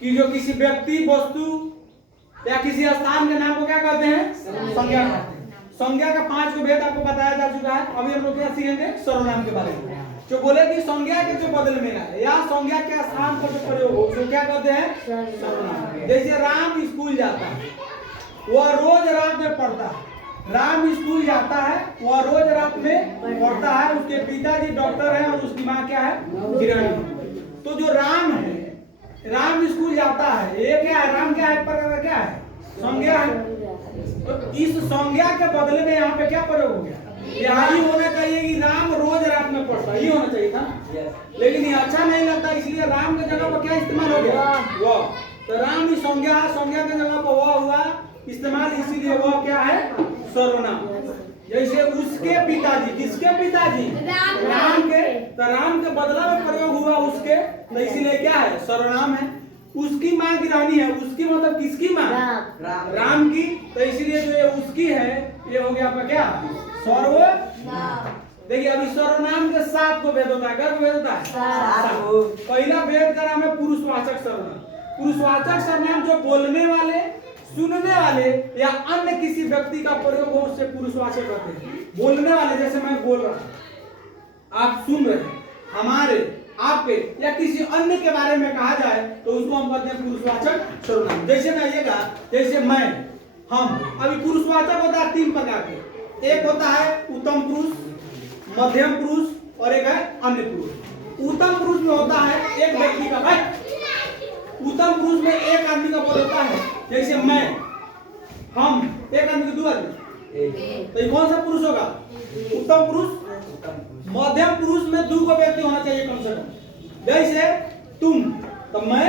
कि जो किसी व्यक्ति, वस्तु या किसी स्थान के नाम को क्या कहते हैं? संज्ञा कहते हैं। संज्ञा का 5 को भेद आपको बताया जा चुका है। अभी हम लोग क्या सीखेंगे? सर्वनाम के बारे में। जो बोले कि संज्ञा के जो बदल में है या संज्ञा के स्थान पर जो प्रयोग हो उसको क्या कहते हैं? सर्वनाम। जैसे राम स्कूल जाता है, वह रोज रात में पढ़ता है। राम स्कूल जाता है, वह रोज रात में पढ़ता है। उसके पिताजी डॉक्टर हैं और उसकी माँ क्या है? गृहिणी। तो जो राम है, राम स्कूल जाता है, ये क्या है? राम क्या है? पर क्या है? संज्ञा है। तो इस संज्ञा के बदले में यहाँ पे क्या प्रयोग हो गया? यहाँ ही होना चाहिए कि राम रोज रात में पढ़ता, ही होना चाहिए था। लेकिन ये अच्छा नहीं लगता, इसलिए राम के जगह पर क्या इस्तेमाल हो गया? वह। तो राम ही संज्ञा, संज्ञा के जगह पर वह हुआ इस्तेमाल, इसीलिए वह क्या है? सर्वनाम। जैसे उसके पिताजी, किसके पिताजी? राम के। तो राम के बदला में प्रयोग हुआ उसके, तो इसीलिए क्या है? सर्वनाम है। उसकी माँ गृहिणी है, उसकी मतलब किसकी माँ? राम की। तो इसीलिए जो ये उसकी है, ये हो गया आपका क्या? सर्वनाम। देखिए अभी सर्वनाम के 7 को भेद होता है। क्या भेद होता है? 7। पहला भेद का नाम है पुरुषवाचक सर्वनाम। पुरुषवाचक सर्वनाम जो बोलने वाले, सुनने वाले या अन्य किसी व्यक्ति का प्रयोग हो उससे पुरुषवाचक कहते हैं। बोलने वाले, जैसे मैं बोल रहा हूं, आप सुन रहे हैं, हमारे, आपके या किसी अन्य के बारे में कहा जाए तो उसको हम कहते हैं पुरुषवाचक सर्वनाम। जैसे मैं ये कहा, जैसे मैं, हम। अभी पुरुषवाचक होता है 3 प्रकार के। एक होता है उत्तम पुरुष, मध्यम पुरुष और एक है अन्य पुरुष। उत्तम पुरुष में होता है एक व्यक्ति का भाई, उत्तम पुरुष में एक आदमी का बोल होता है। जैसे मैं, हम, एक आदमी के 2 आदमी, तो ये कौन सा पुरुष होगा? उत्तम पुरुष। मध्यम पुरुष में 2 को व्यक्ति होना चाहिए कम से कम। जैसे तुम, तो मैं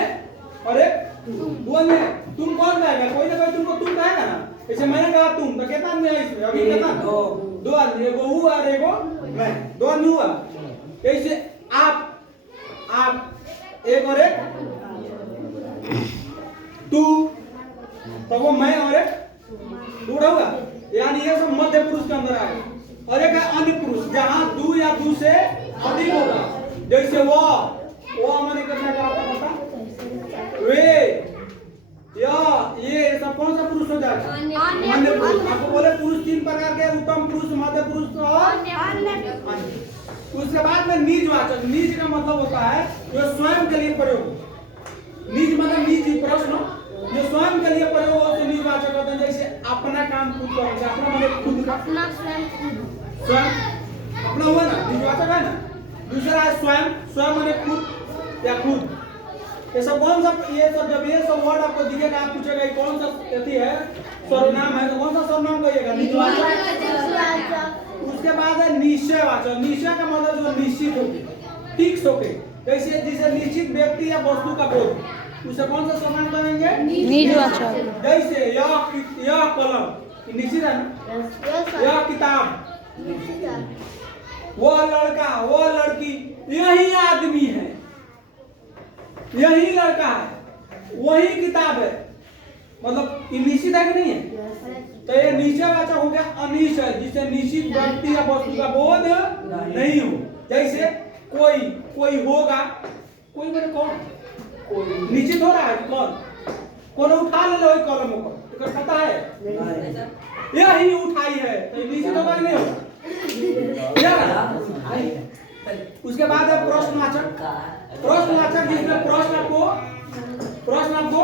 और एक तुम आदमी है। तुम कौन कहेगा? कोई ना कोई तुमको तुम कहेगा ना। जैसे मैंने कहा तुम, तो कितना आदमी है इसमें? अभी कितना? 2 आदमी, एगो वो और एगो मैं, 2 आदमी हुआ। जैसे आप, एक और एक तू, तो वो मैं और एक तू होगा। यानी ये सब मध्य पुरुष के अंदर आएगा। और एक है अन्य पुरुष, जहां 2 या 2 से अधिक होगा। जैसे वो मैंने कितना कहा था पता? वे, ये सब कौन सा पुरुष हो जाएगा? अन्य पुरुष। आपको बोले पुरुष 3 प्रकार के, उत्तम पुरुष, मध्य पुरुष और अन्य। उसके बाद में निजवाचक। निज का मतलब होता है जो स्वयं के लिए प्रयोग। निज मतलब निज प्रश्न, जो स्वयं के लिए प्रयोग होते निजवाचक होते हैं। जैसे अपना काम खुद करोगे, अपना मतलब खुद का, स्वयं अपना हुआ ना, निजवाचक है ना। दूसरा है स्वयं, स्वयं माने खुद या खुद। ये सब कौन सा? ये सब जब ये सब वर्ड आपको दिखेगा, आप पूछेगा कौन सा अति है? सर्वनाम है। तो कौन सा सर्वनाम कहिएगा? निजवाचक। उसके बाद है निश्चयवाचक। निश्चय का मतलब जो निश्चित होके, फिक्स होके। जैसे जिसे निश्चित व्यक्ति या वस्तु का बोध, उसे कौन सा सर्वनाम कहेंगे? निजवाचक। जैसे यह कलम निश्चित है ना, यह किताब, वह लड़का, वह लड़की, यही आदमी है, यही लड़का है, वही किताब है। मतलब ये निश्चित है कि नहीं है? तो ये निश्चयवाचक हो गया। अनिश्चय, जिसे निश्चित व्यक्ति या वस्तु का बोध नहीं हो। जैसे कोई होगा, कोई मैंने कौन निश्चित हो रहा है? कौन उठा ले वही कलम को, तो पता है यही उठाई है, तो निश्चित होगा कि नहीं होगा? उसके बाद है प्रश्नवाचक। प्रश्नवाचक जिसमें प्रश्न आपको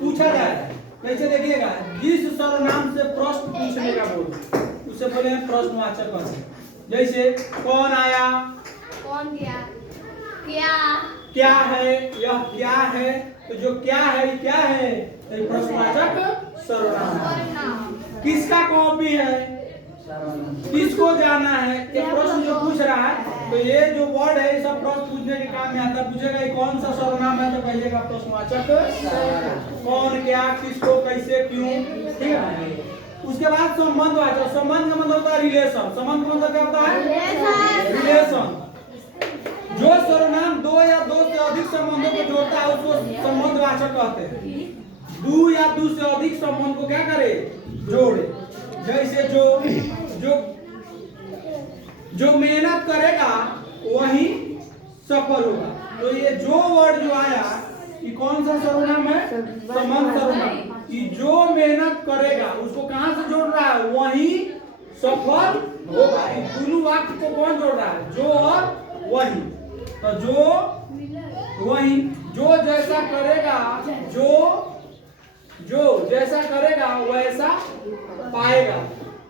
पूछा जाए। जैसे देखिएगा, जिस सर्वनाम से प्रश्न पूछने का बोल, उसे बोले हैं प्रश्नवाचक। जैसे कौन आया, कौन गया, क्या है, यह क्या है। तो जो क्या है, क्या है, तो प्रश्नवाचक सर्वनाम। किसका कॉपी है, किसको जाना है, ये प्रश्न जो पूछ रहा है। तो ये जो वर्ड है, सब प्रश्न पूछने के काम में आता है। पूछेगा ये कौन सा सर्वनाम है, तो कहिएगा प्रश्नवाचक। कौन, क्या, किसको, कैसे, क्यों, ठीक है। उसके बाद संबंधवाचक। संबंध का मतलब होता है रिलेशन। संबंध का मतलब क्या होता है? रिलेशन। जो सर्वनाम 2 या 2 से अधिक संबंधों को जोड़ता है उसको संबंधवाचक कहते हैं। 2 या 2 से अधिक संबंध को क्या करे? जोड़े। जैसे जो मेहनत करेगा वही सफल होगा। तो ये जो वर्ड जो आया, कौन सा सर्वनाम है? संबंध सर्वनाम। कि जो मेहनत करेगा उसको कहां से जोड़ रहा है? वही सफल होगा। दोनों वाक्य को कौन जोड़ रहा है? जो और वही। तो जो वही, जो जैसा करेगा, जो जैसा करेगा वैसा पाएगा।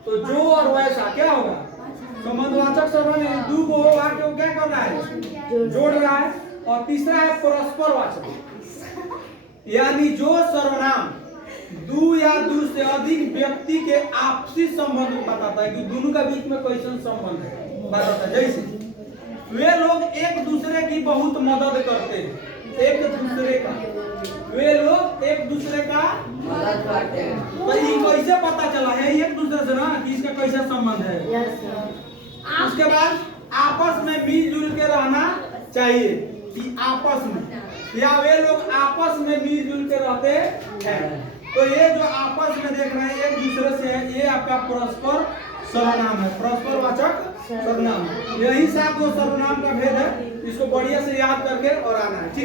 तो जो और वैसा क्या होगा? संबंधवाचक सर्वनाम है। दो को वाक्य को क्या कर रहा है? जोड़ रहा है। और तीसरा है परस्परवाचक, यानी जो सर्वनाम दो या दो से अधिक व्यक्ति के आपसी संबंध को बताता है कि दोनों का बीच में कैसा संबंध है बताता है। जैसे वे लोग एक दूसरे की बहुत मदद करते हैं। एक दूसरे का, वे लोग एक दूसरे का मदद करते हैं। तो ये कैसे पता चला है? एक दूसरे से ना कि इसका कैसा संबंध है। उसके बाद आपस में मिलजुल के रहना चाहिए। कि आपस में, या वे लोग आपस में मिलजुल के रहते हैं। तो ये जो आपस में देख रहे हैं एक दूसरे से है, ये आपका परस्पर सर्वनाम है, परस्परवाचक सर्वनाम। यही 7 सर्वनाम का भेद है। इसको बढ़िया से याद करके और आना है। ठीक।